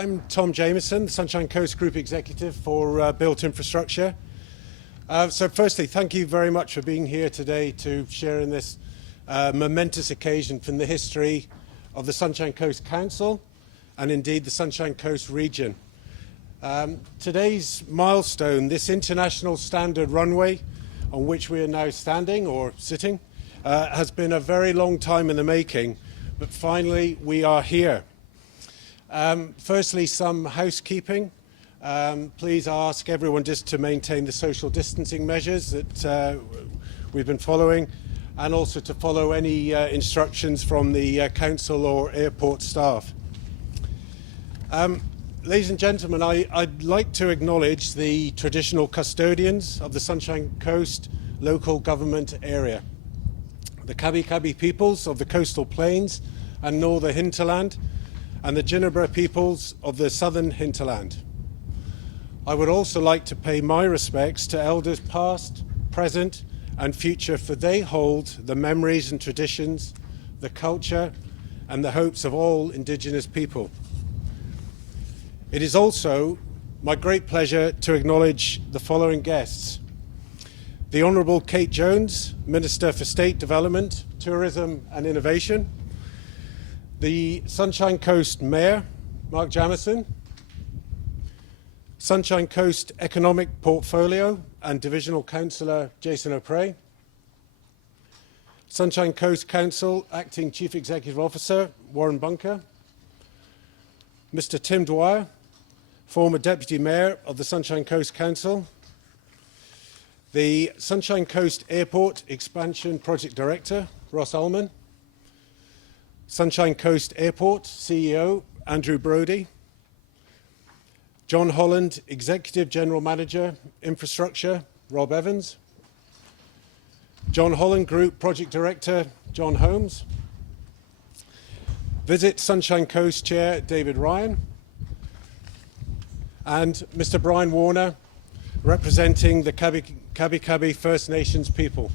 I'm Tom Jamieson, the Sunshine Coast Group Executive for Built Infrastructure. So firstly, thank you very much for being here today to share in this momentous occasion from the history of the Sunshine Coast Council and indeed the Sunshine Coast region. Today's milestone, this international standard runway on which we are now standing or sitting, has been a very long time in the making, but finally we are here. Firstly, some housekeeping. Please ask everyone just to maintain the social distancing measures that we've been following, and also to follow any instructions from the council or airport staff. Ladies and gentlemen, I'd like to acknowledge the traditional custodians of the Sunshine Coast local government area, the Kabi Kabi peoples of the coastal plains and northern hinterland, and the Jinibra peoples of the southern hinterland. I would also like to pay my respects to elders past, present and future, for they hold the memories and traditions, the culture and the hopes of all Indigenous people. It is also my great pleasure to acknowledge the following guests. The Honourable Kate Jones, Minister for State Development, Tourism and Innovation. The Sunshine Coast Mayor, Mark Jamieson. Sunshine Coast Economic Portfolio and Divisional Councillor Jason O'Prey. Sunshine Coast Council Acting Chief Executive Officer Warren Bunker. Mr. Tim Dwyer, former Deputy Mayor of the Sunshine Coast Council. The Sunshine Coast Airport Expansion Project Director Ross Ullman. Sunshine Coast Airport CEO Andrew Brodie. John Holland, Executive General Manager, Infrastructure, Rob Evans. John Holland Group Project Director, John Holmes. Visit Sunshine Coast Chair, David Ryan. And Mr. Brian Warner, representing the Kabi Kabi First Nations people.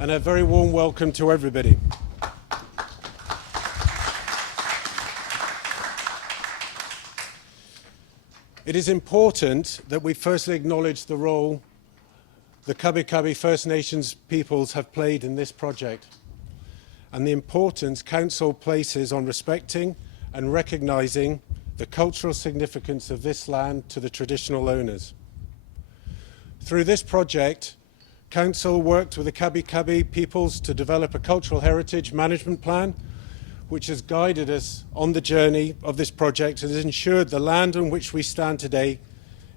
And a very warm welcome to everybody. It is important that we firstly acknowledge the role the Kabi Kabi First Nations peoples have played in this project and the importance Council places on respecting and recognising the cultural significance of this land to the traditional owners. Through this project, Council worked with the Kabi Kabi peoples to develop a cultural heritage management plan which has guided us on the journey of this project and has ensured the land on which we stand today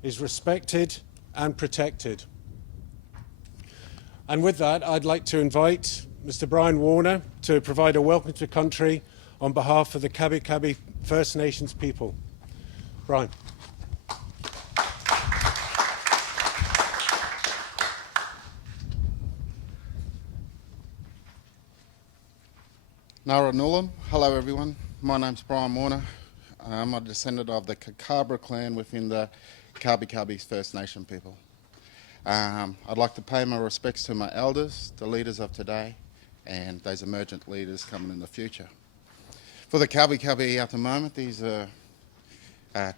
is respected and protected. And with that, I'd like to invite Mr. Brian Warner to provide a welcome to country on behalf of the Kabi Kabi First Nations people. Brian. Nara Nulam. Hello everyone, my name's Brian Warner. I'm a descendant of the Kakabra clan within the Kabi Kabi First Nation people. I'd like to pay my respects to my elders, the leaders of today, and those emergent leaders coming in the future. For the Kabi Kabi at the moment, these are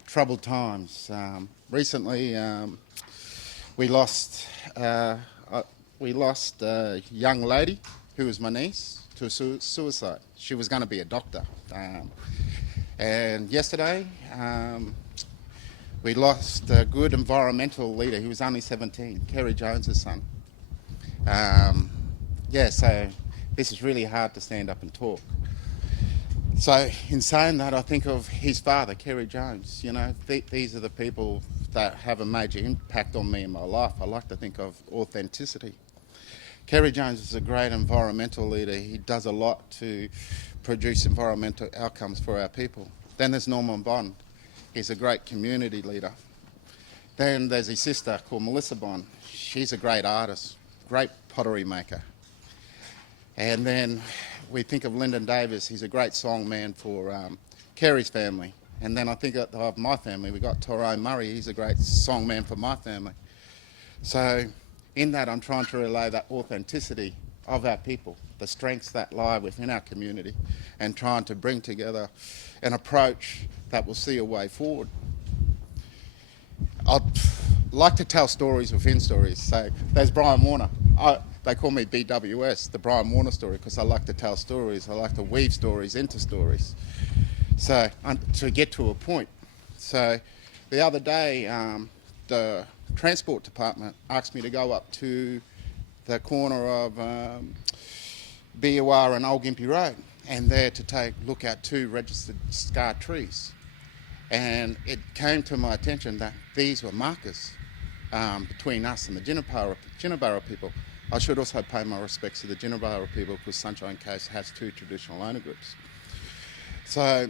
troubled times. Recently, we lost a young lady who was my niece to suicide. She was going to be a doctor. And yesterday, we lost a good environmental leader. He was only 17, Kerry Jones' son. So this is really hard to stand up and talk. So in saying that, I think of his father, Kerry Jones. You know, these are the people that have a major impact on me in my life. I like to think of authenticity. Kerry Jones is a great environmental leader. He does a lot to produce environmental outcomes for our people. Then there's Norman Bond. He's a great community leader. Then there's his sister called Melissa Bond. She's a great artist, great pottery maker. And then we think of Lyndon Davis. He's a great song man for Kerry's family. And then I think of my family. We've got Tyrone Murray. He's a great song man for my family. So in that, I'm trying to relay that authenticity of our people, the strengths that lie within our community, and trying to bring together an approach that will see a way forward. I'd like to tell stories within stories. So there's Brian Warner. They call me BWS, the Brian Warner story, because I like to tell stories. I like to weave stories into stories. So to get to a point. So the other day, the Transport Department asked me to go up to the corner of BUR and Old Gympie Road, and there to take a look at 2 registered scar trees. And it came to my attention that these were markers between us and the Jinnabarra people. I should also pay my respects to the Jinnabarra people, because Sunshine Coast has 2 traditional owner groups. So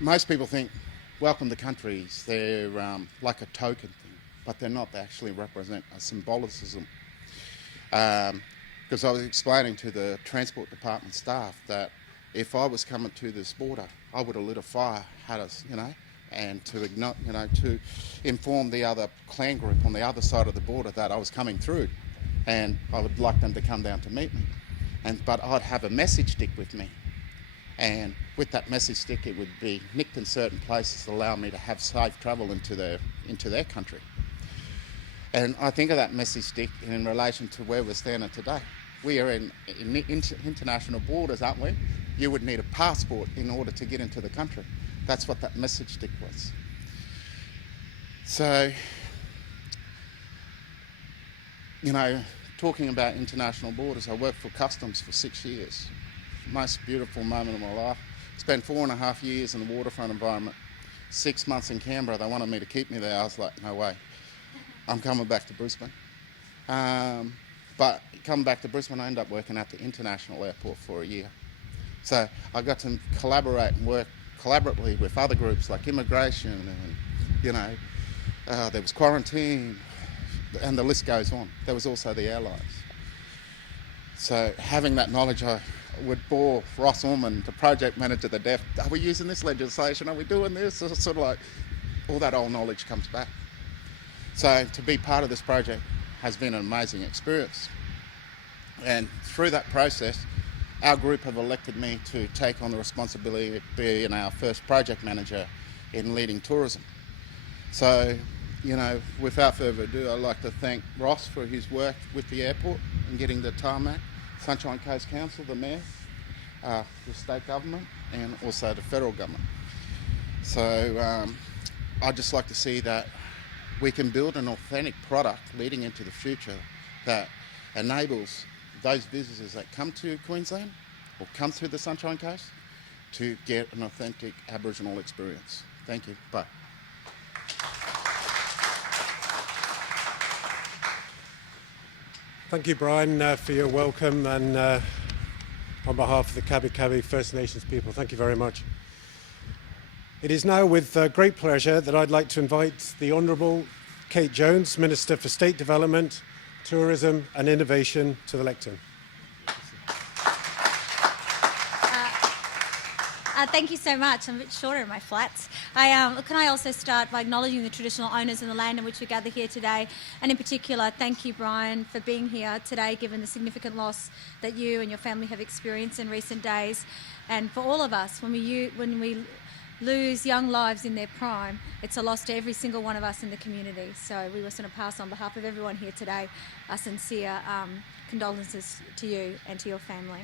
most people think welcome to countries, they're like a token thing, but they're not. They actually represent a symbolicism. Because I was explaining to the Transport Department staff that if I was coming to this border, I would have lit a fire, had us, and to inform the other clan group on the other side of the border that I was coming through, and I would like them to come down to meet me. But I'd have a message stick with me, and with that message stick, it would be nicked in certain places to allow me to have safe travel into their country. And I think of that message stick in relation to where we're standing today. We are in international borders, aren't we? You would need a passport in order to get into the country. That's what that message stick was. So, talking about international borders, I worked for Customs for 6 years. Most beautiful moment of my life. Spent 4.5 years in the waterfront environment. 6 months in Canberra. They wanted me to keep me there. I was like, no way. I'm coming back to Brisbane. But coming back to Brisbane, I ended up working at the international airport for a year. So I got to collaborate and work collaboratively with other groups like immigration and, there was quarantine, and the list goes on. There was also the airlines. So having that knowledge, I would bore Ross Orman, the project manager, to death. Are we using this legislation? Are we doing this? It's sort of like all that old knowledge comes back. So to be part of this project has been an amazing experience. And through that process, our group have elected me to take on the responsibility of being our first project manager in leading tourism. So, without further ado, I'd like to thank Ross for his work with the airport and getting the tarmac, Sunshine Coast Council, the Mayor, the state government, and also the federal government. So I'd just like to see that we can build an authentic product leading into the future that enables those visitors that come to Queensland or come through the Sunshine Coast to get an authentic Aboriginal experience. Thank you. Bye. Thank you, Brian, for your welcome, and on behalf of the Kabi Kabi First Nations people, thank you very much. It is now with great pleasure that I'd like to invite the Honourable Kate Jones, Minister for State Development, Tourism and Innovation, to the lectern. Thank you so much. I'm a bit shorter in my flats. Can I also start by acknowledging the traditional owners in the land in which we gather here today, and in particular, thank you, Brian, for being here today, given the significant loss that you and your family have experienced in recent days, and for all of us, when we lose young lives in their prime, it's a loss to every single one of us in the community. So we just want to pass on behalf of everyone here today our sincere condolences to you and to your family.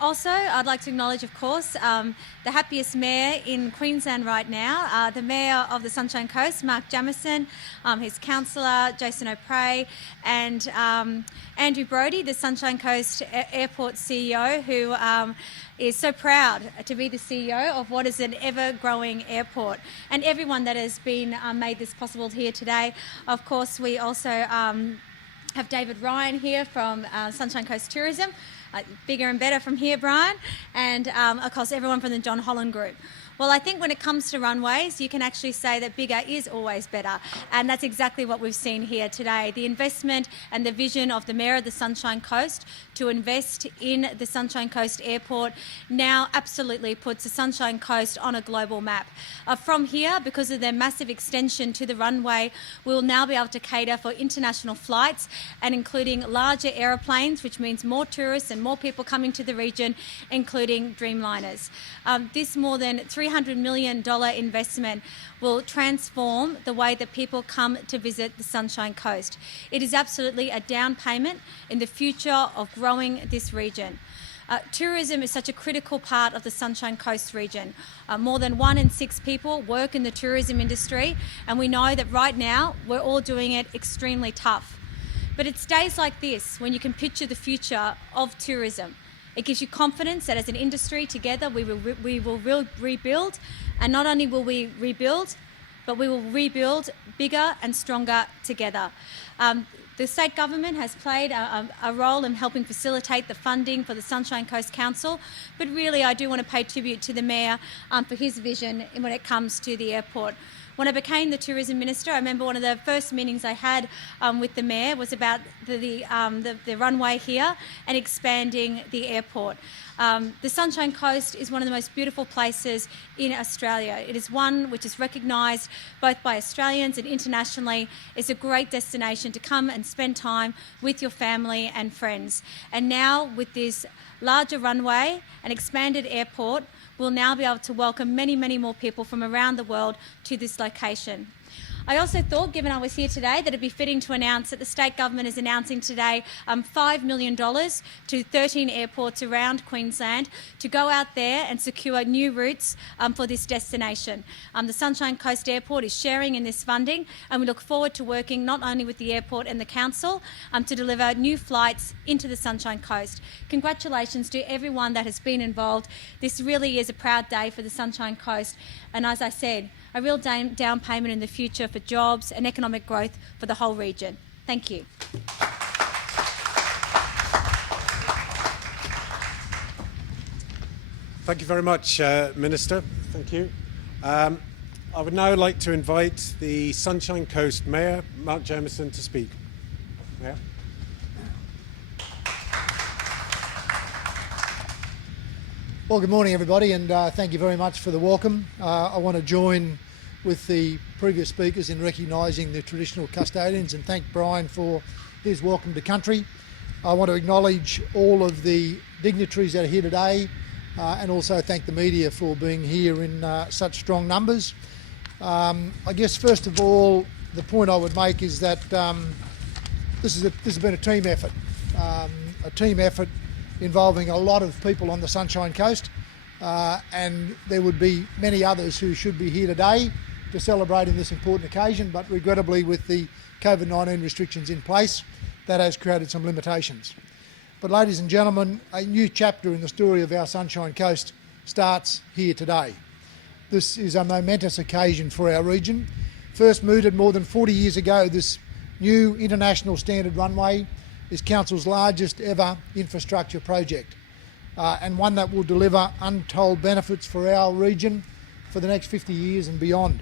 Also, I'd like to acknowledge, of course, the happiest mayor in Queensland right now, the mayor of the Sunshine Coast, Mark Jamieson, his councillor, Jason O'Prey, and Andrew Brodie, the Sunshine Coast Airport CEO, who is so proud to be the CEO of what is an ever-growing airport, and everyone that has been made this possible here today. Of course, we also have David Ryan here from Sunshine Coast Tourism, bigger and better from here, Brian, and of course everyone from the John Holland Group. Well, I think when it comes to runways, you can actually say that bigger is always better, and that's exactly what we've seen here today. The investment and the vision of the Mayor of the Sunshine Coast to invest in the Sunshine Coast Airport now absolutely puts the Sunshine Coast on a global map. From here, because of their massive extension to the runway, we'll now be able to cater for international flights, and including larger aeroplanes, which means more tourists and more people coming to the region, including Dreamliners. This more than 3 $300 million investment will transform the way that people come to visit the Sunshine Coast. It is absolutely a down payment in the future of growing this region. Tourism is such a critical part of the Sunshine Coast region. More than 1 in 6 people work in the tourism industry, and we know that right now we're all doing it extremely tough. But it's days like this when you can picture the future of tourism. It gives you confidence that as an industry together we will rebuild, and not only will we rebuild, but we will rebuild bigger and stronger together. The state government has played a role in helping facilitate the funding for the Sunshine Coast Council, but really I do want to pay tribute to the Mayor for his vision when it comes to the airport. When I became the Tourism Minister, I remember one of the first meetings I had with the Mayor was about the runway here and expanding the airport. The Sunshine Coast is one of the most beautiful places in Australia. It is one which is recognised both by Australians and internationally. It's a great destination to come and spend time with your family and friends. And now with this larger runway and expanded airport, we'll now be able to welcome many, many more people from around the world to this location. I also thought, given I was here today, that it'd be fitting to announce that the state government is announcing today $5 million to 13 airports around Queensland to go out there and secure new routes for this destination. The Sunshine Coast Airport is sharing in this funding, and we look forward to working not only with the airport and the council to deliver new flights into the Sunshine Coast. Congratulations to everyone that has been involved. This really is a proud day for the Sunshine Coast, and as I said, a real down payment in the future for jobs and economic growth for the whole region. Thank you. Thank you very much, Minister. Thank you. I would now like to invite the Sunshine Coast Mayor, Mark Jamieson, to speak. Mayor. Well, good morning, everybody, and thank you very much for the welcome. I want to join with the previous speakers in recognising the traditional custodians and thank Brian for his welcome to country. I want to acknowledge all of the dignitaries that are here today and also thank the media for being here in such strong numbers. I guess first of all, the point I would make is that this has been a team effort involving a lot of people on the Sunshine Coast, and there would be many others who should be here today to celebrate in this important occasion, but regrettably with the COVID-19 restrictions in place, that has created some limitations. But ladies and gentlemen, a new chapter in the story of our Sunshine Coast starts here today. This is a momentous occasion for our region. First mooted more than 40 years ago, this new international standard runway is Council's largest ever infrastructure project and one that will deliver untold benefits for our region for the next 50 years and beyond.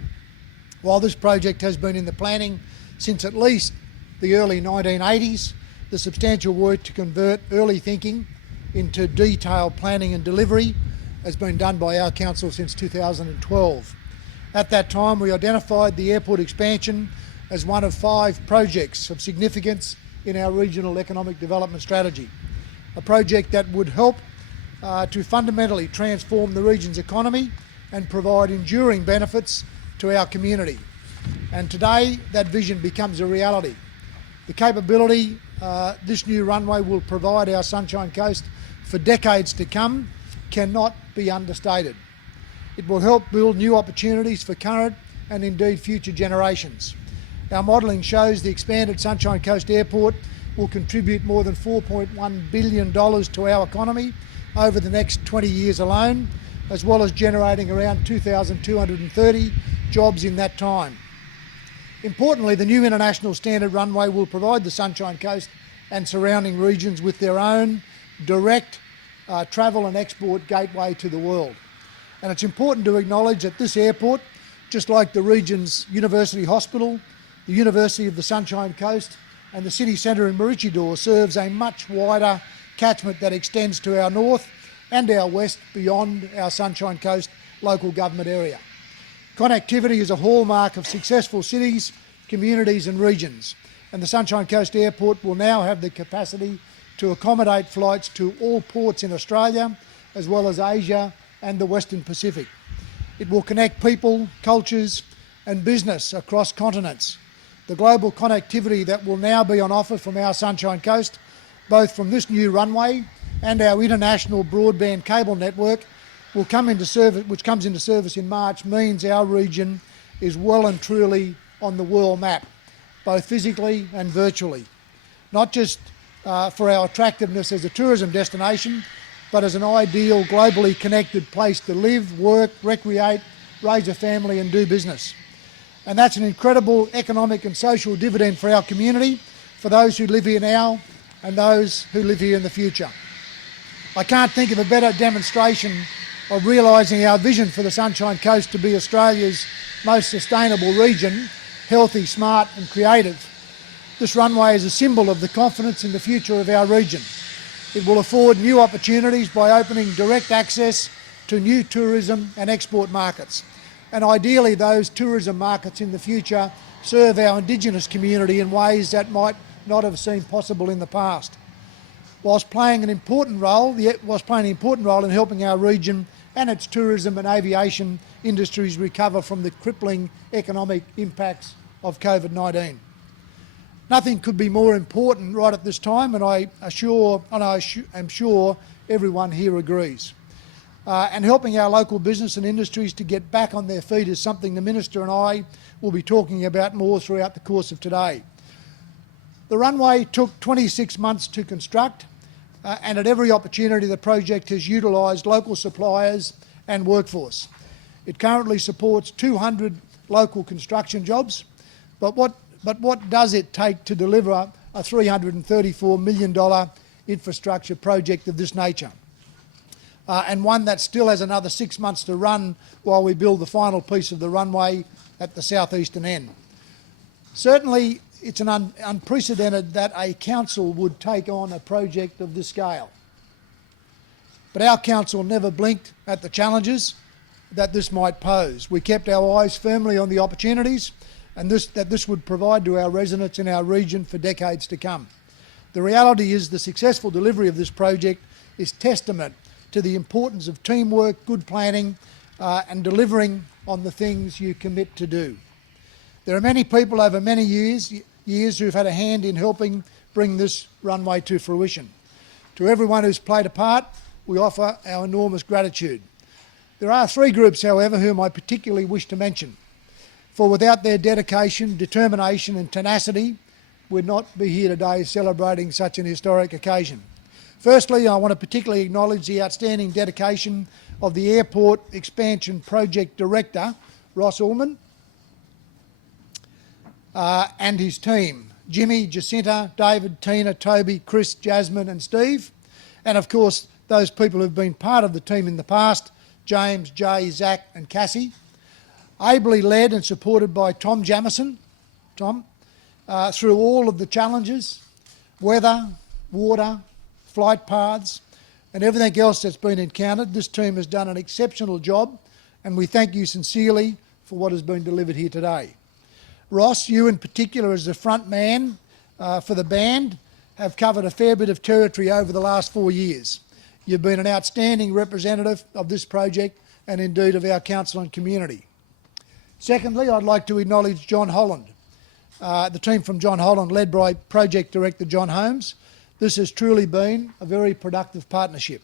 While this project has been in the planning since at least the early 1980s, the substantial work to convert early thinking into detailed planning and delivery has been done by our council since 2012. At that time, we identified the airport expansion as one of 5 projects of significance in our regional economic development strategy, a project that would help to fundamentally transform the region's economy and provide enduring benefits to our community. And today that vision becomes a reality. The capability this new runway will provide our Sunshine Coast for decades to come cannot be understated. It will help build new opportunities for current and indeed future generations. Our modelling shows the expanded Sunshine Coast Airport will contribute more than $4.1 billion to our economy over the next 20 years alone, as well as generating around 2,230 jobs in that time. Importantly, the new international standard runway will provide the Sunshine Coast and surrounding regions with their own direct travel and export gateway to the world. And it's important to acknowledge that this airport, just like the region's University Hospital, the University of the Sunshine Coast and the city centre in Maroochydore, serves a much wider catchment that extends to our north and our west beyond our Sunshine Coast local government area. Connectivity is a hallmark of successful cities, communities and regions, and the Sunshine Coast Airport will now have the capacity to accommodate flights to all ports in Australia, as well as Asia and the Western Pacific. It will connect people, cultures and business across continents. The global connectivity that will now be on offer from our Sunshine Coast, both from this new runway and our international broadband cable network, will come into service, which comes into service in March, means our region is well and truly on the world map, both physically and virtually. Not just for our attractiveness as a tourism destination, but as an ideal globally connected place to live, work, recreate, raise a family and do business. And that's an incredible economic and social dividend for our community, for those who live here now and those who live here in the future. I can't think of a better demonstration of realising our vision for the Sunshine Coast to be Australia's most sustainable region, healthy, smart and creative. This runway is a symbol of the confidence in the future of our region. It will afford new opportunities by opening direct access to new tourism and export markets. And ideally, those tourism markets in the future serve our Indigenous community in ways that might not have seemed possible in the past. Whilst playing an important role in helping our region and its tourism and aviation industries recover from the crippling economic impacts of COVID-19. Nothing could be more important right at this time, and I am sure everyone here agrees. And helping our local business and industries to get back on their feet is something the Minister and I will be talking about more throughout the course of today. The runway took 26 months to construct, and at every opportunity the project has utilised local suppliers and workforce. It currently supports 200 local construction jobs, but what does it take to deliver a $334 million infrastructure project of this nature? And one that still has another 6 months to run while we build the final piece of the runway at the southeastern end. Certainly, it's unprecedented that a council would take on a project of this scale. But our council never blinked at the challenges that this might pose. We kept our eyes firmly on the opportunities and that this would provide to our residents in our region for decades to come. The reality is the successful delivery of this project is testament to the importance of teamwork, good planning and delivering on the things you commit to do. There are many people over many years who've had a hand in helping bring this runway to fruition. To everyone who's played a part, we offer our enormous gratitude. There are three groups, however, whom I particularly wish to mention, for without their dedication, determination and tenacity, we'd not be here today celebrating such an historic occasion. Firstly, I want to particularly acknowledge the outstanding dedication of the Airport Expansion Project Director, Ross Ullman, and his team, Jimmy, Jacinta, David, Tina, Toby, Chris, Jasmine and Steve, and of course those people who've been part of the team in the past, James, Jay, Zach and Cassie. Ably led and supported by Tom Jamieson, through all of the challenges, weather, water, flight paths and everything else that's been encountered. This team has done an exceptional job and we thank you sincerely for what has been delivered here today. Ross, you in particular as the front man for the band, have covered a fair bit of territory over the last 4 years. You've been an outstanding representative of this project and indeed of our council and community. Secondly, I'd like to acknowledge John Holland, the team from John Holland led by Project Director John Holmes. This has truly been a very productive partnership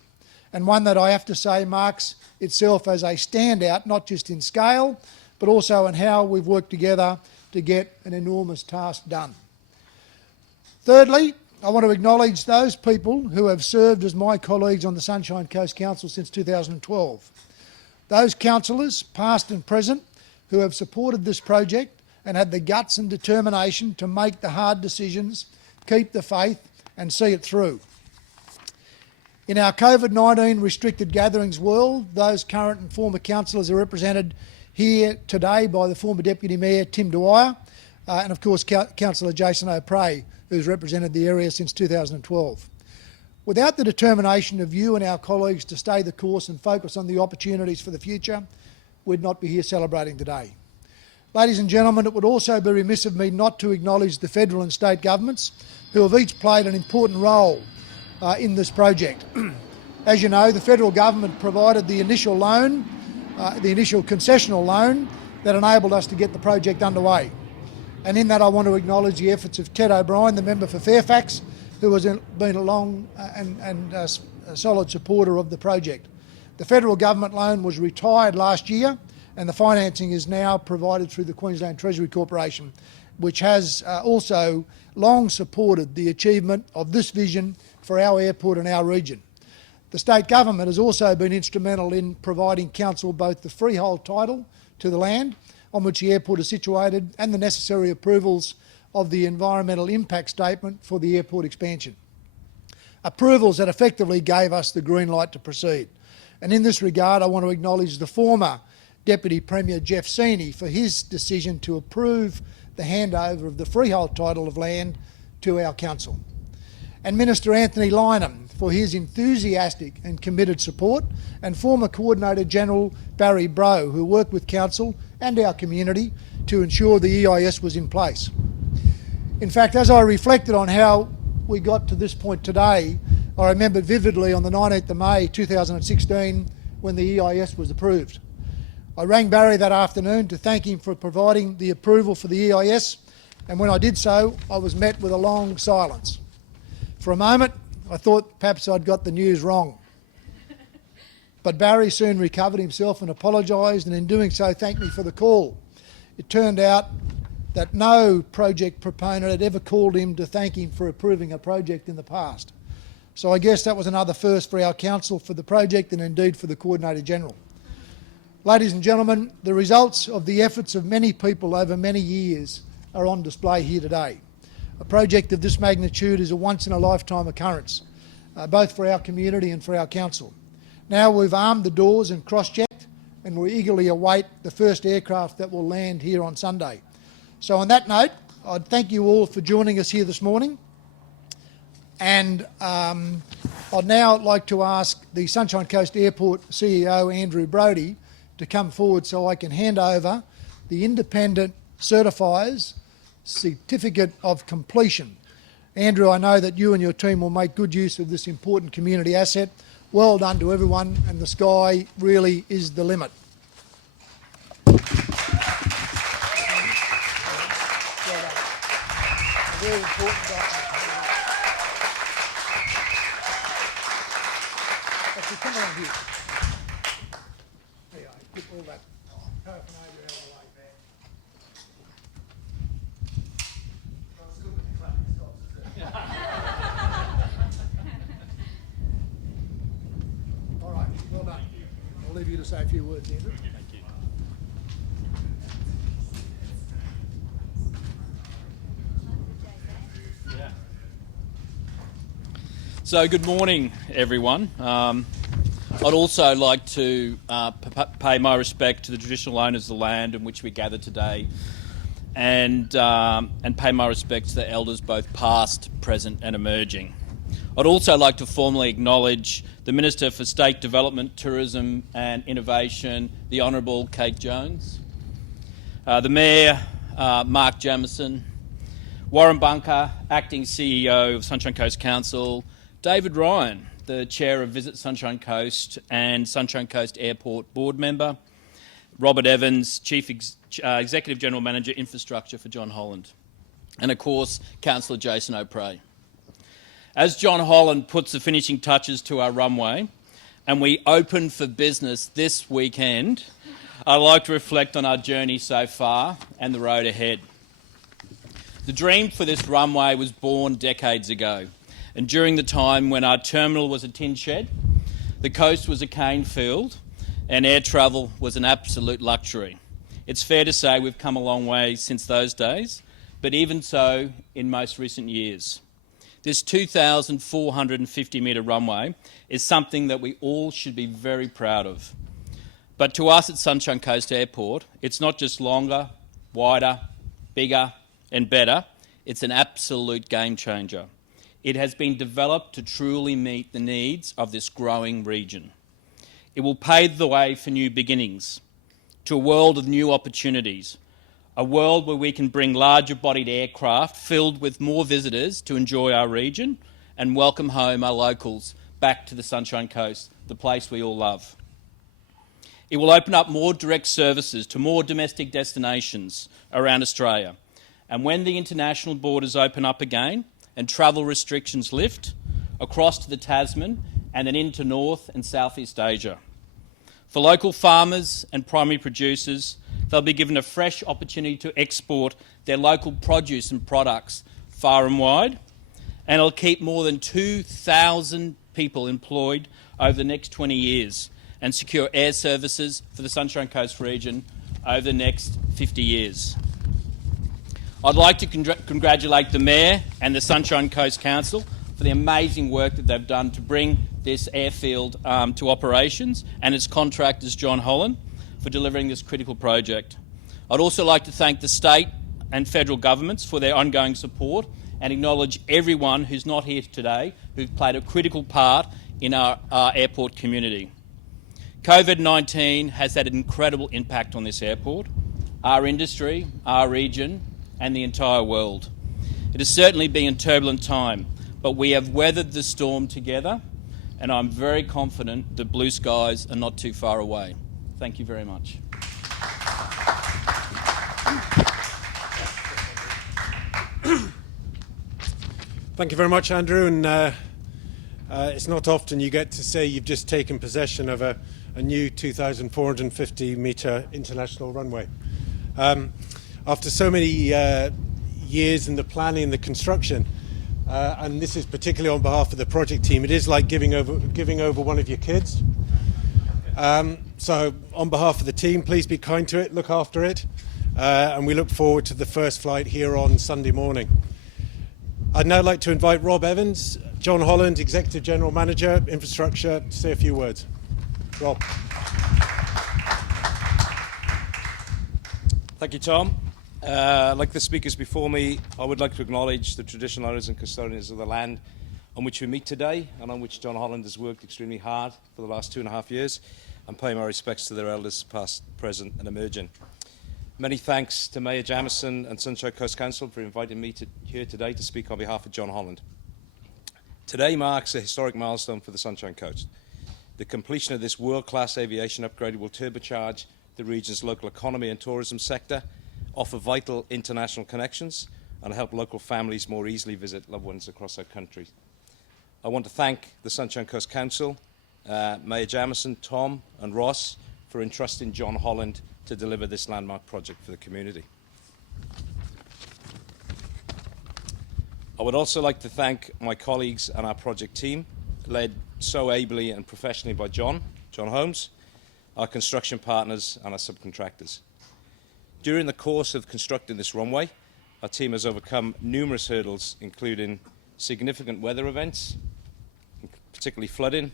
and one that I have to say marks itself as a standout, not just in scale, but also in how we've worked together to get an enormous task done. Thirdly, I want to acknowledge those people who have served as my colleagues on the Sunshine Coast Council since 2012. Those councillors, past and present, who have supported this project and had the guts and determination to make the hard decisions, keep the faith and see it through. In our COVID-19 restricted gatherings world, those current and former councillors are represented here today by the former Deputy Mayor Tim Dwyer and of course Councillor Jason O'Prey, who's represented the area since 2012. Without the determination of you and our colleagues to stay the course and focus on the opportunities for the future, we'd not be here celebrating today. Ladies and gentlemen, it would also be remiss of me not to acknowledge the federal and state governments who have each played an important role in this project. As you know, the federal government provided the initial loan the initial concessional loan that enabled us to get the project underway. And in that I want to acknowledge the efforts of Ted O'Brien, the member for Fairfax, who has been a long and a solid supporter of the project. The federal government loan was retired last year, and the financing is now provided through the Queensland Treasury Corporation, which has also long supported the achievement of this vision for our airport and our region. The state government has also been instrumental in providing council both the freehold title to the land on which the airport is situated and the necessary approvals of the environmental impact statement for the airport expansion. Approvals that effectively gave us the green light to proceed. And in this regard, I want to acknowledge the former Deputy Premier Jeff Seeney for his decision to approve the handover of the freehold title of land to our council. And Minister Anthony Lynham for his enthusiastic and committed support, and former Coordinator General Barry Brough, who worked with council and our community to ensure the EIS was in place. In fact, as I reflected on how we got to this point today, I remembered vividly on the 19th of May 2016 when the EIS was approved. I rang Barry that afternoon to thank him for providing the approval for the EIS, and when I did so, I was met with a long silence. For a moment, I thought perhaps I'd got the news wrong. But Barry soon recovered himself and apologised, and in doing so thanked me for the call. It turned out that no project proponent had ever called him to thank him for approving a project in the past. So I guess that was another first for our council, for the project, and indeed for the Coordinator General. Ladies and gentlemen, the results of the efforts of many people over many years are on display here today. A project of this magnitude is a once-in-a-lifetime occurrence, both for our community and for our council. Now we've armed the doors and cross-checked, and we eagerly await the first aircraft that will land here on Sunday. So on that note, I'd thank you all for joining us here this morning. And I'd now like to ask the Sunshine Coast Airport CEO, Andrew Brodie, to come forward so I can hand over the independent certifier's certificate of completion. Andrew, I know that you and your team will make good use of this important community asset. Well done to everyone, and the sky really is the limit. Very important document. Actually, come along here. There you go. Get all that paraphernalia out of the way there. Well, it's good when the traffic stops, isn't it? All right, well done. I'll leave you to say a few words, Andrew. So good morning, everyone. I'd also like to pay my respect to the traditional owners of the land in which we gather today, and pay my respect to the elders, both past, present and emerging. I'd also like to formally acknowledge the Minister for State Development, Tourism and Innovation, the Honourable Kate Jones, the Mayor, Mark Jamieson, Warren Bunker, Acting CEO of Sunshine Coast Council, David Ryan, the Chair of Visit Sunshine Coast and Sunshine Coast Airport Board Member, Robert Evans, Chief Executive General Manager Infrastructure for John Holland, and of course Councillor Jason O'Prey. As John Holland puts the finishing touches to our runway and we open for business this weekend, I'd like to reflect on our journey so far and the road ahead. The dream for this runway was born decades ago, and during the time when our terminal was a tin shed, the coast was a cane field, and air travel was an absolute luxury. It's fair to say we've come a long way since those days, but even so in most recent years. This 2,450 metre runway is something that we all should be very proud of. But to us at Sunshine Coast Airport, it's not just longer, wider, bigger and better, it's an absolute game changer. It has been developed to truly meet the needs of this growing region. It will pave the way for new beginnings, to a world of new opportunities, a world where we can bring larger-bodied aircraft filled with more visitors to enjoy our region and welcome home our locals back to the Sunshine Coast, the place we all love. It will open up more direct services to more domestic destinations around Australia. And when the international borders open up again and travel restrictions lift, across to the Tasman and then into North and Southeast Asia. For local farmers and primary producers, they'll be given a fresh opportunity to export their local produce and products far and wide, and it'll keep more than 2,000 people employed over the next 20 years and secure air services for the Sunshine Coast region over the next 50 years. I'd like to congratulate the Mayor and the Sunshine Coast Council for the amazing work that they've done to bring this airfield to operations, and its contractors, John Holland, for delivering this critical project. I'd also like to thank the state and federal governments for their ongoing support and acknowledge everyone who's not here today who've played a critical part in our airport community. COVID-19 has had an incredible impact on this airport, our industry, our region, and the entire world. It has certainly been a turbulent time, but we have weathered the storm together, and I'm very confident that blue skies are not too far away. Thank you very much. Thank you very much, Andrew. And it's not often you get to say you've just taken possession of a new 2,450 metre international runway. After so many years in the planning and the construction, and this is particularly on behalf of the project team, it is like giving over one of your kids. So on behalf of the team, please be kind to it, look after it, and we look forward to the first flight here on Sunday morning. I'd now like to invite Rob Evans, John Holland, Executive General Manager, Infrastructure, to say a few words. Rob. Thank you, Tom. Like the speakers before me, I would like to acknowledge the traditional owners and custodians of the land on which we meet today and on which John Holland has worked extremely hard for the last 2.5 years, and pay my respects to their elders past, present and emerging. Many thanks to Mayor Jamieson and Sunshine Coast Council for inviting me here today to speak on behalf of John Holland. Today marks a historic milestone for the Sunshine Coast. The completion of this world-class aviation upgrade will turbocharge the region's local economy and tourism sector, offer vital international connections, and help local families more easily visit loved ones across our country. I want to thank the Sunshine Coast Council, Mayor Jamieson, Tom and Ross for entrusting John Holland to deliver this landmark project for the community. I would also like to thank my colleagues and our project team, led so ably and professionally by John Holmes, our construction partners and our subcontractors. During the course of constructing this runway, our team has overcome numerous hurdles, including significant weather events, particularly flooding,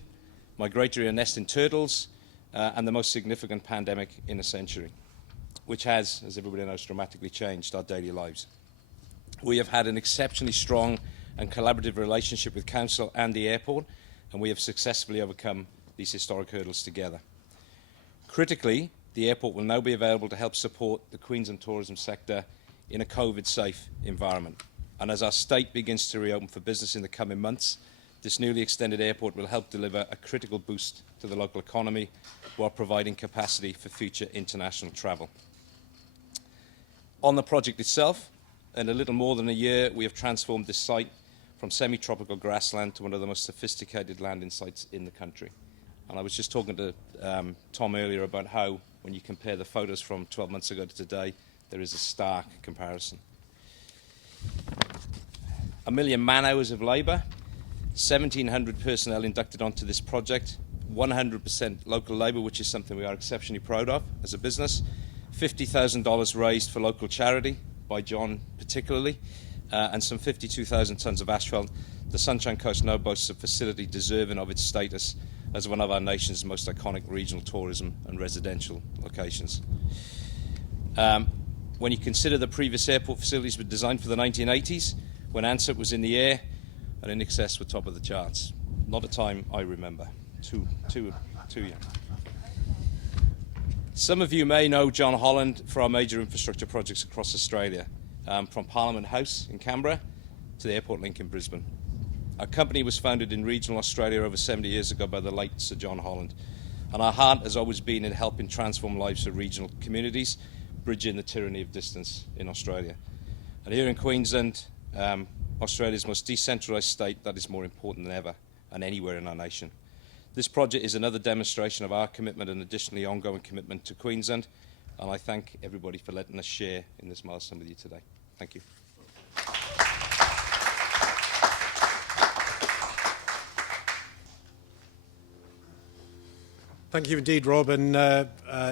migratory and nesting turtles, and the most significant pandemic in a century, which has, as everybody knows, dramatically changed our daily lives. We have had an exceptionally strong and collaborative relationship with Council and the airport, and we have successfully overcome these historic hurdles together. Critically, the airport will now be available to help support the Queensland tourism sector in a COVID-safe environment. And as our state begins to reopen for business in the coming months, this newly extended airport will help deliver a critical boost to the local economy while providing capacity for future international travel. On the project itself, in a little more than a year, we have transformed this site from semi-tropical grassland to one of the most sophisticated landing sites in the country. And I was just talking to Tom earlier about how, when you compare the photos from 12 months ago to today, there is a stark comparison. 1 million man-hours of labour, 1,700 personnel inducted onto this project, 100% local labour, which is something we are exceptionally proud of as a business, $50,000 raised for local charity, by John particularly, and some 52,000 tonnes of asphalt. The Sunshine Coast now boasts a facility deserving of its status as one of our nation's most iconic regional tourism and residential locations. When you consider the previous airport facilities were designed for the 1980s, when Ansett was in the air, and in excess were top of the charts. Not a time I remember. Too young. Some of you may know John Holland for our major infrastructure projects across Australia, from Parliament House in Canberra to the Airport Link in Brisbane. Our company was founded in regional Australia over 70 years ago by the late Sir John Holland. And our heart has always been in helping transform lives of regional communities, bridging the tyranny of distance in Australia. And here in Queensland, Australia's most decentralised state, that is more important than ever and anywhere in our nation. This project is another demonstration of our commitment and additionally ongoing commitment to Queensland, and I thank everybody for letting us share in this milestone with you today. Thank you. Thank you indeed, Rob, and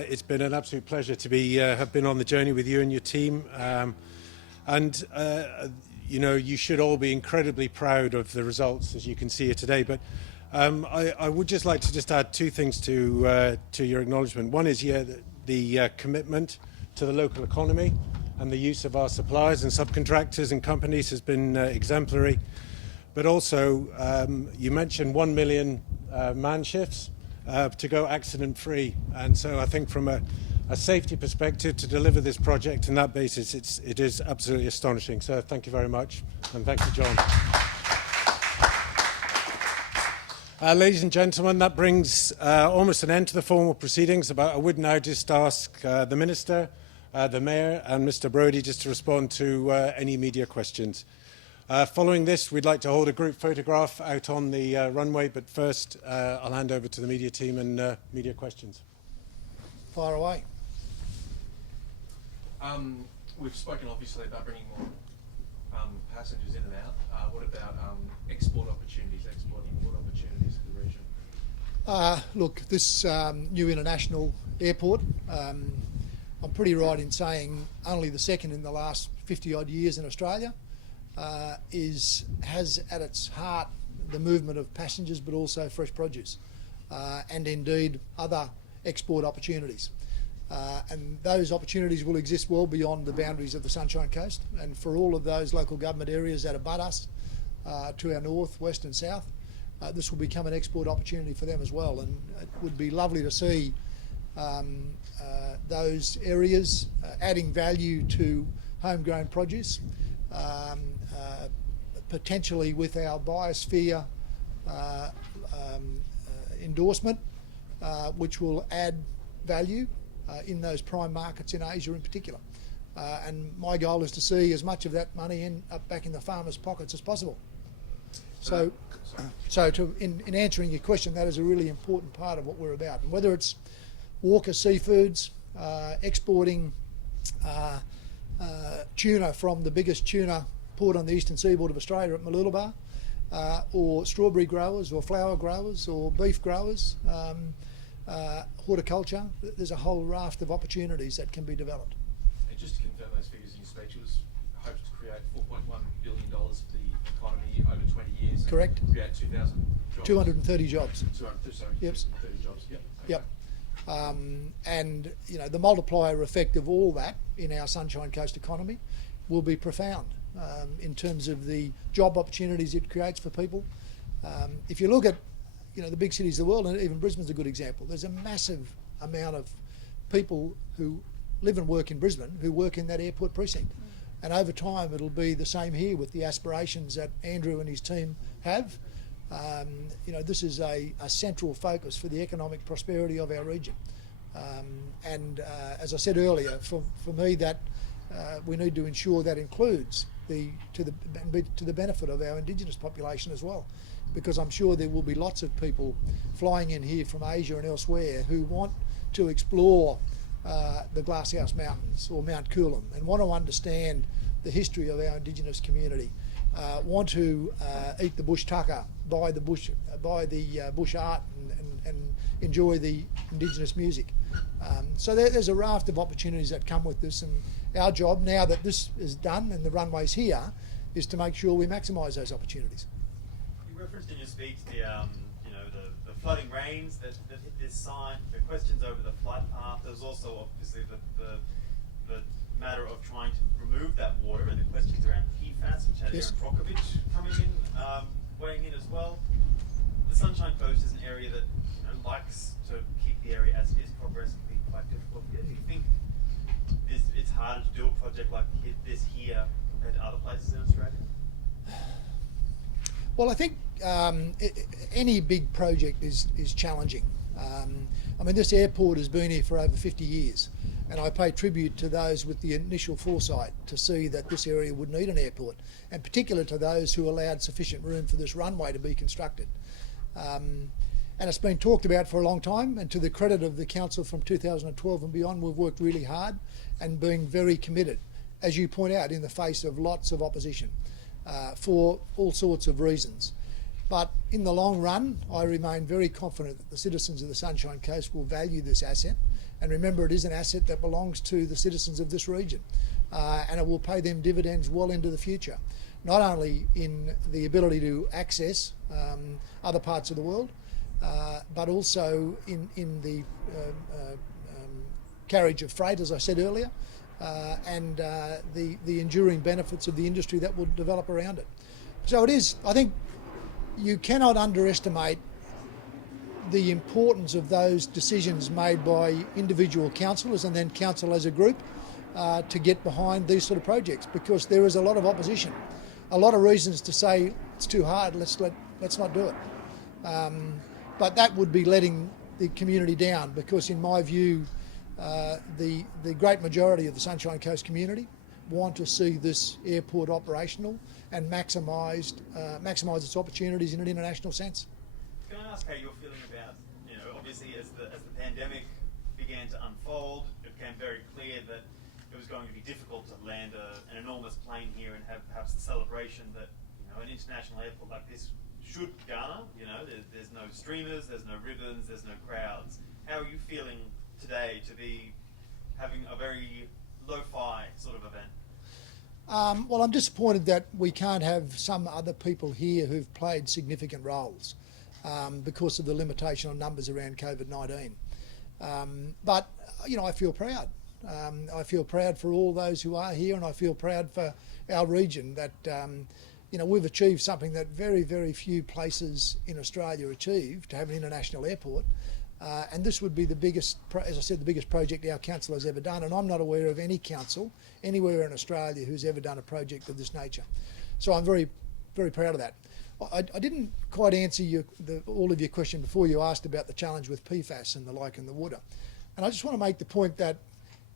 it's been an absolute pleasure to have been on the journey with you and your team. You know, you should all be incredibly proud of the results, as you can see here today. But I would just like to just add two things to your acknowledgement. One is the commitment to the local economy and the use of our suppliers and subcontractors and companies has been exemplary. But also, you mentioned 1 million man shifts to go accident-free. And so I think from a safety perspective to deliver this project on that basis, it is absolutely astonishing. So thank you very much, and thank you, John. Ladies and gentlemen, that brings almost an end to the formal proceedings. But I would now just ask the Minister, the Mayor and Mr Brodie just to respond to any media questions. Following this, we'd like to hold a group photograph out on the runway, but first I'll hand over to the media team and media questions. Fire away. We've spoken obviously about bringing more passengers in and out. What about export opportunities, export-import opportunities for the region? Look, this new international airport, I'm pretty right in saying only the second in the last 50-odd years in Australia, has at its heart the movement of passengers but also fresh produce and indeed other export opportunities. And those opportunities will exist well beyond the boundaries of the Sunshine Coast, and for all of those local government areas that abut us to our north, west and south, this will become an export opportunity for them as well. And it would be lovely to see those areas adding value to homegrown produce, potentially with our biosphere endorsement, which will add value in those prime markets in Asia in particular. And my goal is to see as much of that money up back in the farmers' pockets as possible. So in answering your question, that is a really important part of what we're about. And whether it's Walker Seafoods exporting tuna from the biggest tuna port on the eastern seaboard of Australia at Mooloolaba, or strawberry growers or flower growers or beef growers, horticulture, there's a whole raft of opportunities that can be developed. And just to confirm those figures in your speech, it was hoped to create $4.1 billion for the economy over 20 years. Correct. Create 2,000 jobs. 230 jobs. 230 jobs. Yep. Okay. Yep. And you know, the multiplier effect of all that in our Sunshine Coast economy will be profound in terms of the job opportunities it creates for people. If you look at the big cities of the world, and even Brisbane's a good example, there's a massive amount of people who live and work in Brisbane who work in that airport precinct. And over time it'll be the same here with the aspirations that Andrew and his team have. This is a central focus for the economic prosperity of our region. As I said earlier, for me that we need to ensure that includes to the benefit of our Indigenous population as well, because I'm sure there will be lots of people flying in here from Asia and elsewhere who want to explore the Glasshouse Mountains or Mount Coolum and want to understand the history of our Indigenous community, want to eat the bush tucker, buy the bush art and enjoy the Indigenous music. So there's a raft of opportunities that come with this, and our job now that this is done and the runway's here is to make sure we maximise those opportunities. You referenced in your speech the flooding rains that hit this site, the questions over the flood path. There's also obviously the matter of trying to remove that water and the questions around PFAS, which had Yes. Aaron Prokovich coming in, weighing in as well. The Sunshine Coast is an area that likes to keep the area as it is, progressively quite difficult. Do you think it's harder to do a project like this here compared to other places in Australia? Well, I think any big project is challenging. I mean, this airport has been here for over 50 years, and I pay tribute to those with the initial foresight to see that this area would need an airport, and particularly to those who allowed sufficient room for this runway to be constructed. And it's been talked about for a long time, and to the credit of the council from 2012 and beyond, we've worked really hard and been very committed, as you point out, in the face of lots of opposition for all sorts of reasons. But in the long run, I remain very confident that the citizens of the Sunshine Coast will value this asset. And remember, it is an asset that belongs to the citizens of this region, and it will pay them dividends well into the future, not only in the ability to access other parts of the world, but also in the carriage of freight, as I said earlier, and the enduring benefits of the industry that will develop around it. So it is, I think, you cannot underestimate the importance of those decisions made by individual councillors and then council as a group to get behind these sort of projects, because there is a lot of opposition, a lot of reasons to say it's too hard, let's not do it. But that would be letting the community down, because in my view, the great majority of the Sunshine Coast community want to see this airport operational and maximise its opportunities in an international sense. Can I ask how you're feeling about, obviously as the pandemic began to unfold, it became very clear that it was going to be difficult to land an enormous plane here and have perhaps the celebration that an international airport like this should garner. There's no streamers, there's no ribbons, there's no crowds. How are you feeling today to be having a very lo-fi sort of event? Well, I'm disappointed that we can't have some other people here who've played significant roles because of the limitation on numbers around COVID-19. But I feel proud. I feel proud for all those who are here, and I feel proud for our region that we've achieved something that very, very few places in Australia achieve, to have an international airport. And this would be the biggest, as I said, the biggest project our council has ever done. And I'm not aware of any council anywhere in Australia who's ever done a project of this nature. So I'm very, very proud of that. I didn't quite answer all of your question before. You asked about the challenge with PFAS and the like in the water. And I just want to make the point that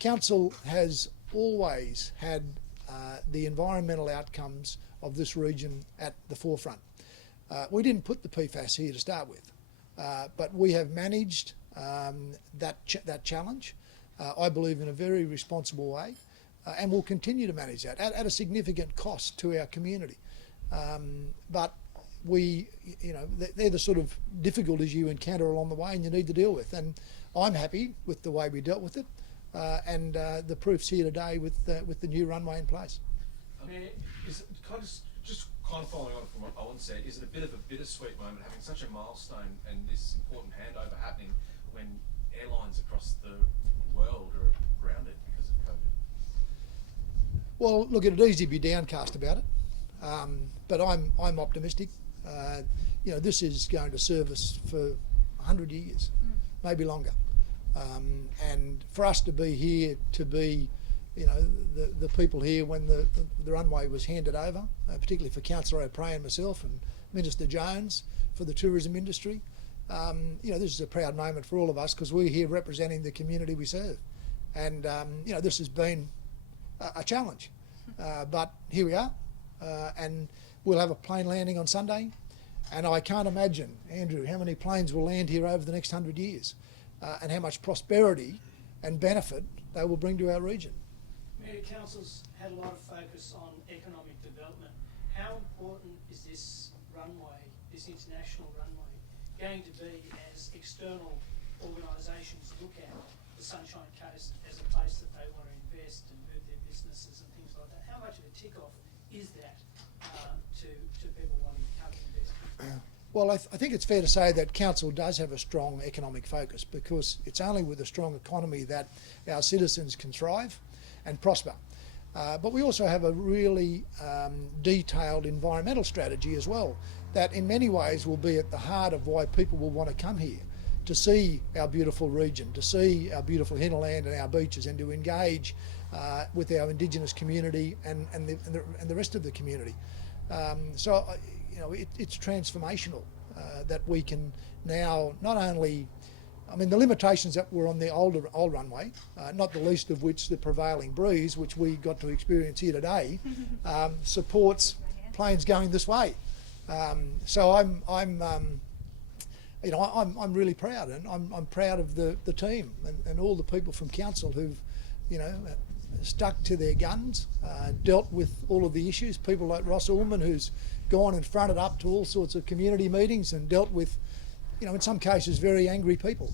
council has always had the environmental outcomes of this region at the forefront. We didn't put the PFAS here to start with. But we have managed that challenge, I believe, in a very responsible way, and will continue to manage that at a significant cost to our community. But they're the sort of difficulties you encounter along the way and you need to deal with. And I'm happy with the way we dealt with it, and the proof's here today with the new runway in place. Just kind of following on from what Owen said, is it a bit of a bittersweet moment having such a milestone and this important handover happening when airlines across the world are grounded because of COVID? Well, look, it'd easy to be downcast about it, but I'm optimistic. This is going to serve us for 100 years, maybe longer, and for us to be here, to be the people here when the runway was handed over, particularly for Councillor O'Prey and myself and Minister Jones for the tourism industry. This is a proud moment for all of us because we're here representing the community we serve. And, this has been a challenge. But here we are, and we'll have a plane landing on Sunday. And I can't imagine, Andrew, how many planes will land here over the next 100 years and how much prosperity and benefit they will bring to our region. Mayor, Council's had a lot of focus on economic development. How important is this runway, this international runway, going to be as external organisations look at the Sunshine Coast as a place that they want to invest and move their businesses and things like that? How much of a tick-off is that to people wanting to come and invest? Well, I think it's fair to say that Council does have a strong economic focus, because it's only with a strong economy that our citizens can thrive and prosper. But we also have a really detailed environmental strategy as well, that in many ways will be at the heart of why people will want to come here, to see our beautiful region, to see our beautiful hinterland and our beaches, and to engage with our Indigenous community and the rest of the community. It's transformational that we can now not only I mean, the limitations that were on the old runway, not the least of which the prevailing breeze, which we got to experience here today, supports planes going this way. So I'm really proud, and I'm proud of the team and all the people from council who've, stuck to their guns, dealt with all of the issues. People like Ross Ullman, who's gone and fronted up to all sorts of community meetings and dealt with, in some cases, very angry people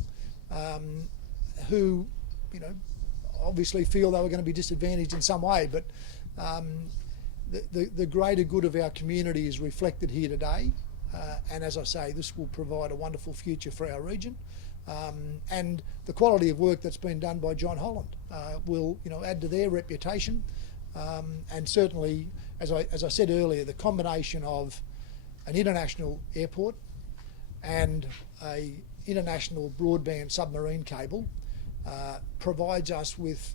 who, obviously feel they were going to be disadvantaged in some way. But the greater good of our community is reflected here today. And as I say, this will provide a wonderful future for our region. And the quality of work that's been done by John Holland will, add to their reputation. And certainly, as I said earlier, the combination of an international airport and a international broadband submarine cable provides us with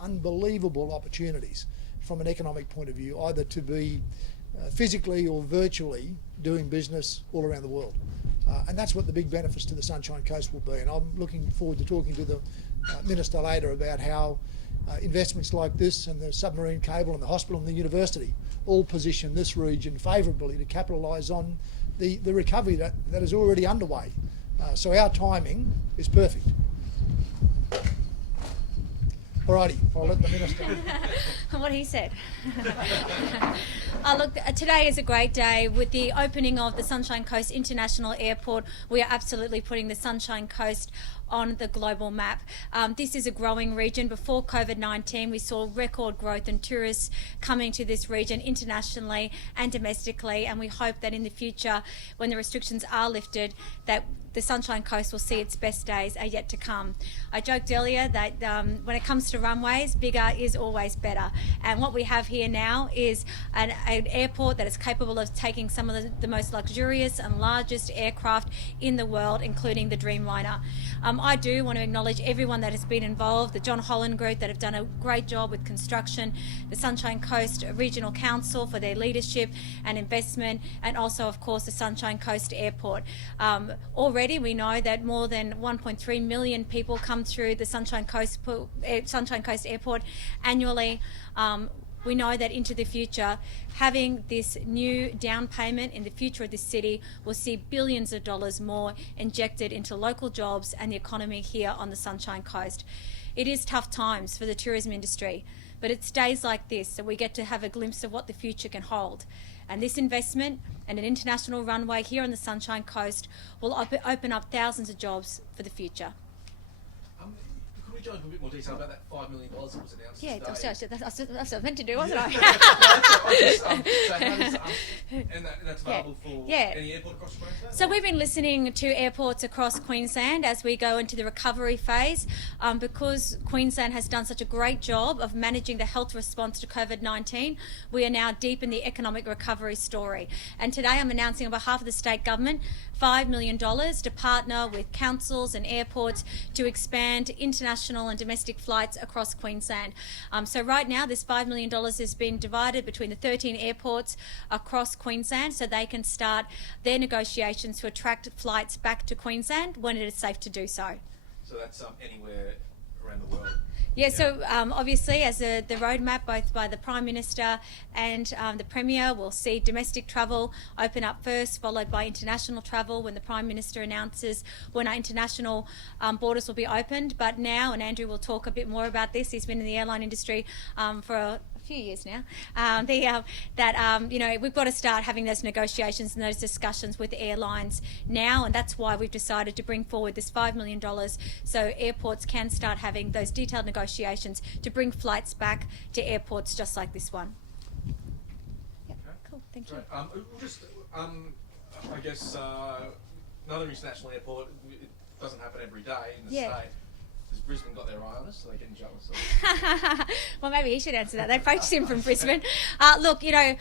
unbelievable opportunities from an economic point of view, either to be physically or virtually doing business all around the world. And that's what the big benefits to the Sunshine Coast will be. And I'm looking forward to talking to the Minister later about how investments like this and the submarine cable and the hospital and the university all position this region favourably to capitalise on the recovery that is already underway. So our timing is perfect. Alrighty, I'll let the Minister. What he said. Look, today is a great day. With the opening of the Sunshine Coast International Airport, we are absolutely putting the Sunshine Coast on the global map. This is a growing region. Before COVID-19, we saw record growth in tourists coming to this region internationally and domestically, and we hope that in the future, when the restrictions are lifted, that the Sunshine Coast will see its best days are yet to come. I joked earlier that when it comes to runways, bigger is always better. And what we have here now is an airport that is capable of taking some of the most luxurious and largest aircraft in the world, including the Dreamliner. I do want to acknowledge everyone that has been involved, the John Holland Group that have done a great job with construction, the Sunshine Coast Regional Council for their leadership and investment, and also, of course, the Sunshine Coast Airport. Already we know that more than 1.3 million people come through the Sunshine Coast Airport annually. We know that into the future, having this new down payment in the future of this city will see billions of dollars more injected into local jobs and the economy here on the Sunshine Coast. It is tough times for the tourism industry, but it's days like this that we get to have a glimpse of what the future can hold. And this investment and an international runway here on the Sunshine Coast will open up thousands of jobs for the future. Could we go into a bit more detail about that $5 million that was announced Yeah, today? that's what I meant to do, wasn't I? And that's available for any airport across Queensland? So we've been listening to airports across Queensland as we go into the recovery phase. Because Queensland has done such a great job of managing the health response to COVID-19, we are now deep in the economic recovery story. And today I'm announcing on behalf of the state government $5 million to partner with councils and airports to expand international and domestic flights across Queensland. So right now this $5 million has been divided between the 13 airports across Queensland so they can start their negotiations to attract flights back to Queensland when it is safe to do so. So that's anywhere around the world? Yeah, so obviously as the roadmap both by the Prime Minister and the Premier will see domestic travel open up first, followed by international travel when the Prime Minister announces when our international borders will be opened. But now, and Andrew will talk a bit more about this, he's been in the airline industry for a few years now, we've got to start having those negotiations and those discussions with airlines now, and that's why we've decided to bring forward this $5 million so airports can start having those detailed negotiations to bring flights back to airports just like this one. Yeah, cool, thank you. I guess another international airport, it doesn't happen every day in the state. Has Brisbane got their eye on us? So they're getting jealous? Well, maybe he should answer that. They poached him from Brisbane. Look, I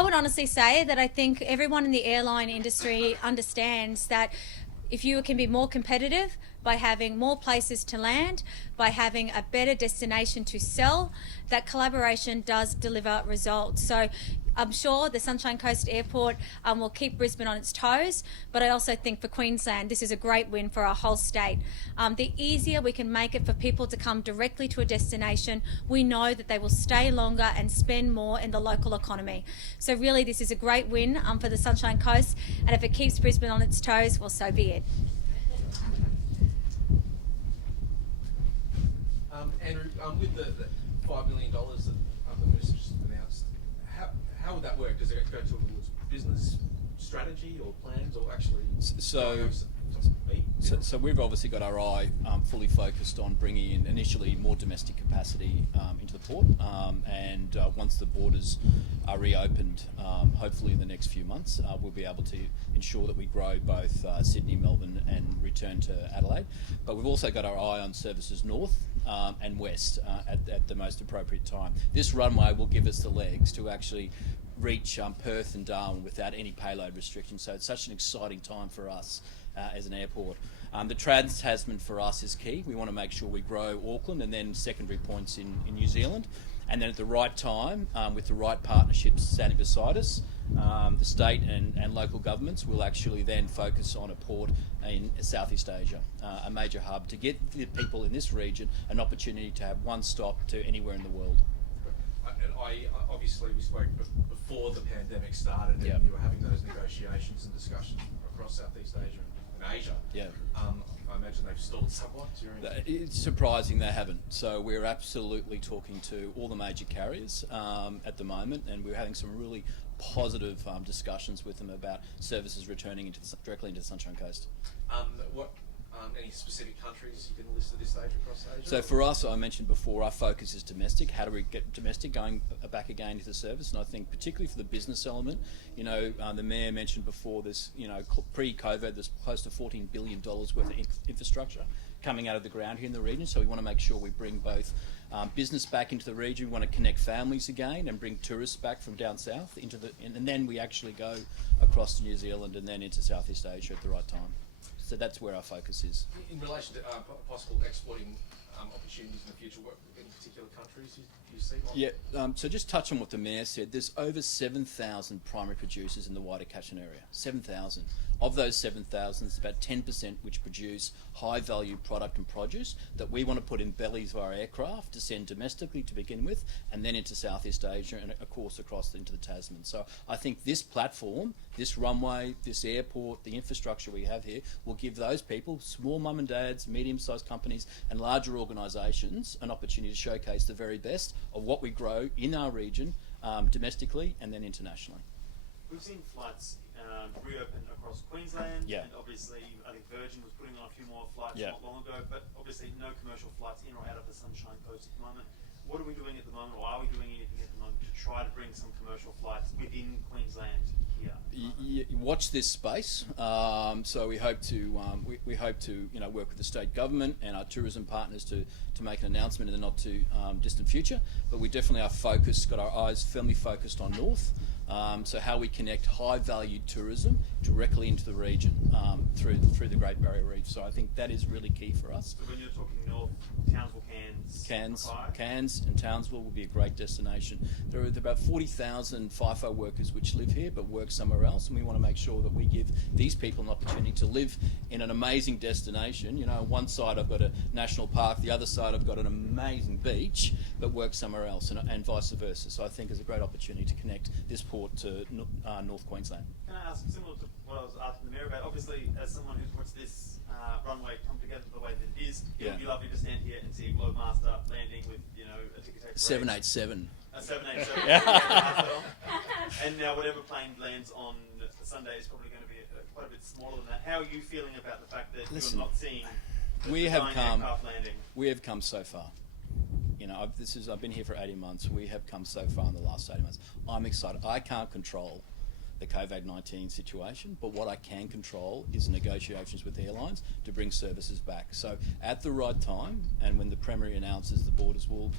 would honestly say that I think everyone in the airline industry understands that if you can be more competitive by having more places to land, by having a better destination to sell, that collaboration does deliver results. So I'm sure the Sunshine Coast Airport will keep Brisbane on its toes, but I also think for Queensland this is a great win for our whole state. The easier we can make it for people to come directly to a destination, we know that they will stay longer and spend more in the local economy. So really this is a great win for the Sunshine Coast, and if it keeps Brisbane on its toes, well, so be it. Andrew, with the $5 million that the Minister just announced, how would that work? Does it go towards business strategy or plans, or actually? So we've obviously got our eye fully focused on bringing in initially more domestic capacity into the port, and once the borders are reopened, hopefully in the next few months, we'll be able to ensure that we grow both Sydney, Melbourne and return to Adelaide. But we've also got our eye on services north and west at the most appropriate time. This runway will give us the legs to actually reach Perth and Darwin without any payload restrictions. So it's such an exciting time for us as an airport. The Trans-Tasman for us is key. We want to make sure we grow Auckland and then secondary points in New Zealand. And then at the right time, with the right partnerships standing beside us, the state and local governments will actually then focus on a port in Southeast Asia, a major hub, to get the people in this region an opportunity to have one stop to anywhere in the world. And obviously we spoke before the pandemic started, and you were having those negotiations and discussions across Southeast Asia and Asia. Yeah. I imagine they've stalled somewhat during. It's surprising they haven't. So we're absolutely talking to all the major carriers at the moment, and we're having some really positive discussions with them about services returning directly into the Sunshine Coast. Any specific countries you can list at this stage across Asia? So for us, I mentioned before, our focus is domestic. How do we get domestic going back again into the service? And I think particularly for the business element, the Mayor mentioned before this, pre-COVID, there's close to $14 billion worth of infrastructure coming out of the ground here in the region. So we want to make sure we bring both business back into the region. We want to connect families again and bring tourists back from down south and then we actually go across to New Zealand and then into Southeast Asia at the right time. So that's where our focus is. In relation to possible exporting opportunities in the future, what any particular countries you see? Yeah, so just touch on what the Mayor said. There's over 7,000 primary producers in the wider catchment area. 7,000. Of those 7,000, it's about 10% which produce high-value product and produce that we want to put in bellies of our aircraft to send domestically to begin with, and then into Southeast Asia and, of course, across into the Tasman. So I think this platform, this runway, this airport, the infrastructure we have here will give those people, small mum and dads, medium-sized companies and larger organisations, an opportunity to showcase the very best of what we grow in our region domestically and then internationally. We've seen flights reopen across Queensland, Yeah. and obviously I think Virgin was putting on a few more flights Yeah. not long ago, but obviously no commercial flights in or out of the Sunshine Coast at the moment. What are we doing at the moment, or are we doing anything at the moment to try to bring some commercial flights within Queensland here? Watch this space. So we hope to work with the state government and our tourism partners to make an announcement in the not too distant future. But we definitely are focused, got our eyes firmly focused on north. So how we connect high value tourism directly into the region through the Great Barrier Reef. So I think that is really key for us. So when you're talking north, Townsville, Cairns and Townsville will be a great destination. There are about 40,000 FIFO workers which live here but work somewhere else, and we want to make sure that we give these people an opportunity to live in an amazing destination. On one side I've got a national park, the other side I've got an amazing beach, but work somewhere else, and vice versa. So I think it's a great opportunity to connect this port to North Queensland. Can I ask, similar to what I was asking the Mayor about, obviously as someone who's watched this runway come together the way that it is, it would be lovely to stand here and see a Globemaster landing with, a ticket tape. 787. A 787. And now whatever plane lands on Sunday is probably going to be quite a bit smaller than that. How are you feeling about the fact that you're not seeing the aircraft landing? We have come so far. I've been here for 18 months. We have come so far in the last 18 months. I'm excited. I can't control the COVID-19 situation, but what I can control is negotiations with airlines to bring services back. So at the right time, and when the Premier announces the borders will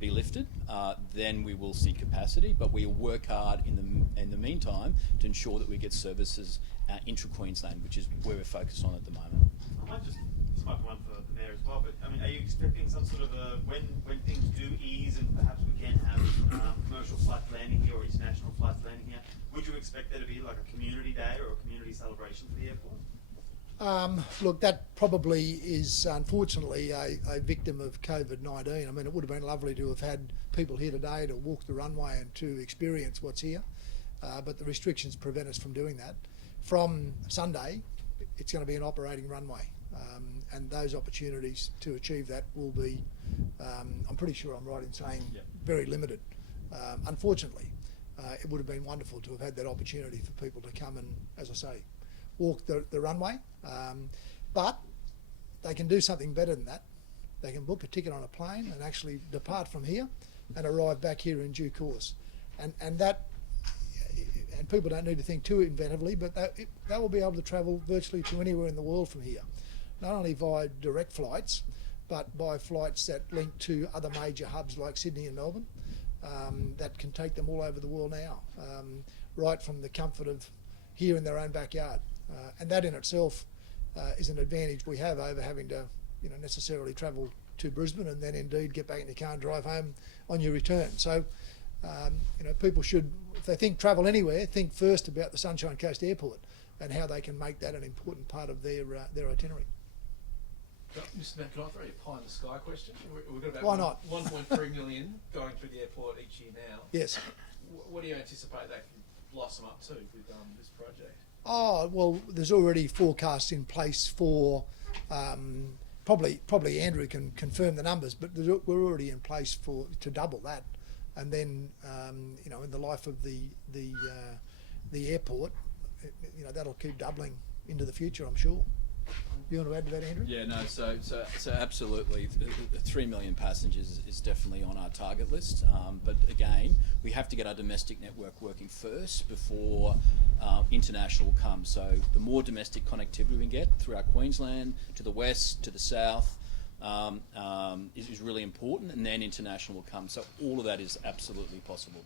be lifted, then we will see capacity, but we will work hard in the meantime to ensure that we get services intra-Queensland, which is where we're focused on at the moment. I might just smoke one for the Mayor as well, but are you expecting some sort of when things do ease and perhaps we can have commercial flights landing here or international international flights landing here. Would you expect there to be like a community day or a community celebration for the airport? Look, that probably is unfortunately a victim of COVID-19. I mean, it would have been lovely to have had people here today to walk the runway and to experience what's here, but the restrictions prevent us from doing that. From Sunday, it's going to be an operating runway, and those opportunities to achieve that will be, I'm pretty sure I'm right in saying, very limited. Unfortunately, it would have been wonderful to have had that opportunity for people to come and, as I say, walk the runway, but they can do something better than that. They can book a ticket on a plane and actually depart from here and arrive back here in due course. And people don't need to think too inventively, but they will be able to travel virtually to anywhere in the world from here, not only via direct flights, but by flights that link to other major hubs like Sydney and Melbourne, that can take them all over the world now, right from the comfort of here in their own backyard. And that in itself is an advantage we have over having to, necessarily travel to Brisbane and then indeed get back in your car and drive home on your return. So, people should, if they think travel anywhere, think first about the Sunshine Coast Airport and how they can make that an important part of their itinerary. Mr. Mayor, can I throw you a pie in the sky question? We've got about Why not? 1.3 million going through the airport each year now. Yes. What do you anticipate that can blossom up to with this project? Oh, well, there's already forecasts in place for, probably Andrew can confirm the numbers, but we're already in place to double that. And then, in the life of the airport, that'll keep doubling into the future, I'm sure. You want to add to that, Andrew? Yeah, no, so absolutely. The 3 million passengers is definitely on our target list. But again, we have to get our domestic network working first before international comes. So the more domestic connectivity we can get through our Queensland, to the west, to the south, is really important, and then international will come. So all of that is absolutely possible.